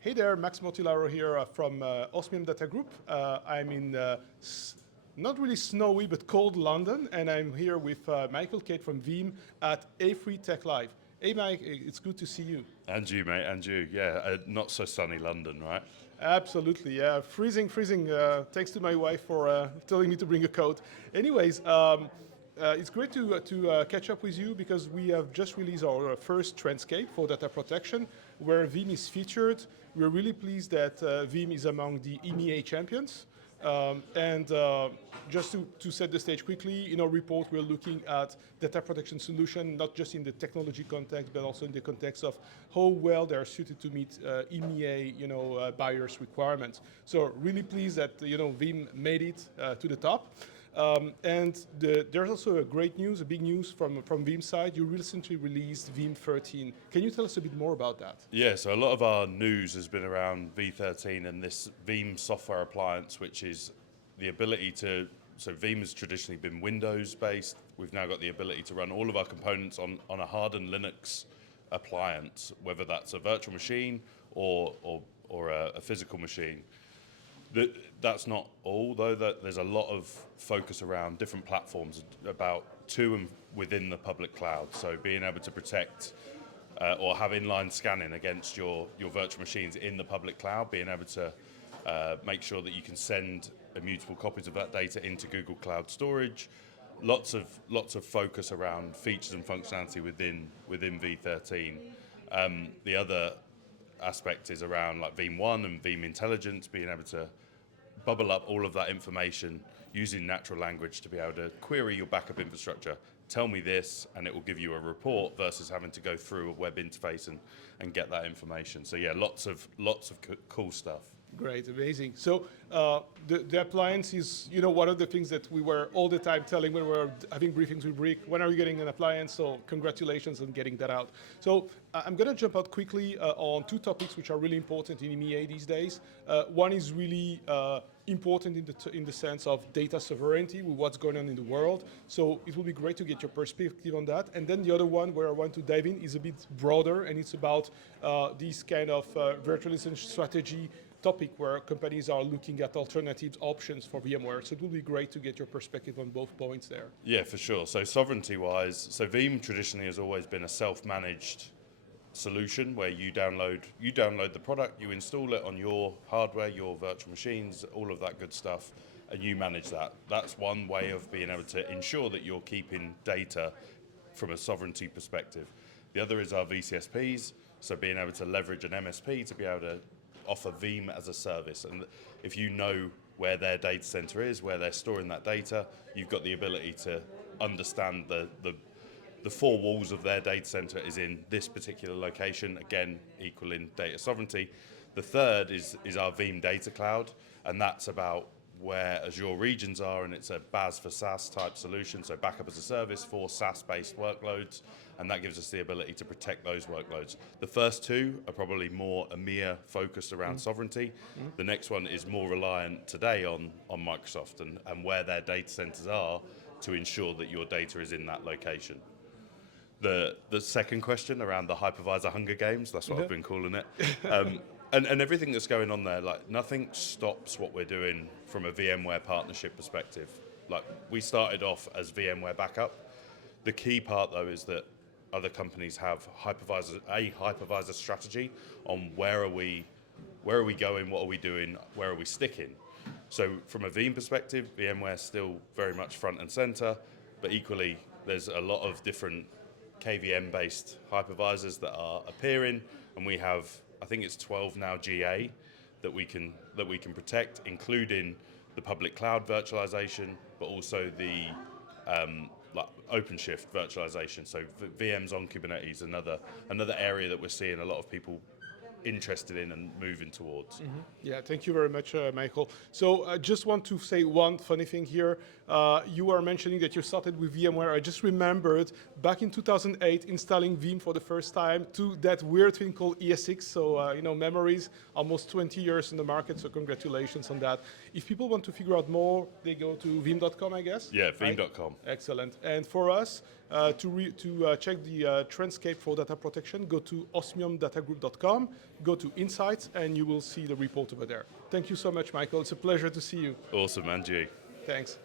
Hey there, Max Mortillaro here from Osmium Data Group. I'm in not really snowy but cold London, and I'm here with Michael Cade from Veeam at A3TechLive. Hey Mike, it's good to see you. And you, mate, and you. Yeah, not so sunny London, right? Absolutely, yeah, freezing, freezing. Thanks to my wife for telling me to bring a coat. Anyways, it's great to catch up with you because we have just released our first Trendscape for data protection, where Veeam is featured. We're really pleased that Veeam is among the EMEA champions. And just to set the stage quickly, in our report, we're looking at data protection solution, not just in the technology context, but also in the context of how well they are suited to meet EMEA, buyers' requirements. So really pleased that Veeam made it to the top. There's also a big news from Veeam side. You recently released Veeam 13. Can you tell us a bit more about that? Yeah, so a lot of our news has been around V13 and this Veeam software appliance, which is the ability to. So Veeam has traditionally been Windows-based. We've now got the ability to run all of our components on a hardened Linux appliance, whether that's a virtual machine or a physical machine. That's not all, though. That there's a lot of focus around different platforms about to and within the public cloud. So being able to protect or have inline scanning against your virtual machines in the public cloud, being able to make sure that you can send immutable copies of that data into Google Cloud Storage. Lots of focus around features and functionality within V13. The other aspect is around like Veeam 1 and Veeam Intelligence, being able to bubble up all of that information using natural language to be able to query your backup infrastructure. Tell me this, and it will give you a report versus having to go through a web interface and get that information. So yeah, lots of cool stuff. Great, amazing. So the appliance is, one of the things that we were all the time telling when we were having briefings with Rick, when are you getting an appliance? So congratulations on getting that out. So I'm going to jump out quickly on two topics which are really important in EMEA these days. One is really important in the sense of data sovereignty with what's going on in the world. So it will be great to get your perspective on that. And then the other one where I want to dive in is a bit broader, and it's about this kind of virtualization strategy topic where companies are looking at alternatives options for VMware. So it will be great to get your perspective on both points there. Yeah, for sure. So sovereignty-wise, so Veeam traditionally has always been a self-managed solution where you download the product, you install it on your hardware, your virtual machines, all of that good stuff, and you manage that. That's one way of being able to ensure that you're keeping data from a sovereignty perspective. The other is our VCSPs, so being able to leverage an MSP to be able to offer Veeam as a service. And if you know where their data center is, where they're storing that data, you've got the ability to understand the four walls of their data center is in this particular location, again, equaling data sovereignty. The third is our Veeam Data Cloud, and that's about where Azure regions are, and it's a BaaS for SaaS type solution, so backup as a service for SaaS-based workloads, and that gives us the ability to protect those workloads. The first two are probably more EMEA focused around sovereignty. The next one is more reliant today on Microsoft and where their data centers are to ensure that your data is in that location. The second question around the hypervisor Hunger Games, that's what I've been calling it. And everything that's going on there, like nothing stops what we're doing from a VMware partnership perspective. Like we started off as VMware backup. The key part though is that other companies have a hypervisor strategy on where are we going, what are we doing, where are we sticking. So from a Veeam perspective, VMware is still very much front and center, but equally there's a lot of different KVM-based hypervisors that are appearing, and we have, I think it's 12 now GA that we can protect, including the public cloud virtualization, but also the like OpenShift virtualization. So VMs on Kubernetes, another area that we're seeing a lot of people interested in and moving towards. Yeah, thank you very much, Michael. So I just want to say one funny thing here. You are mentioning that you started with VMware. I just remembered back in 2008 installing Veeam for the first time to that weird thing called ESX. So, memories, almost 20 years in the market, so congratulations on that. if people want to figure out more, they go to veeam.com, I guess? Yeah, Right? Veeam.com. Excellent. And for us, to check the Trendscape for data protection, go to osmiumdatagroup.com, go to Insights, and you will see the report over there. Thank you so much, Michael. It's a pleasure to see you. Awesome, and you. Thanks.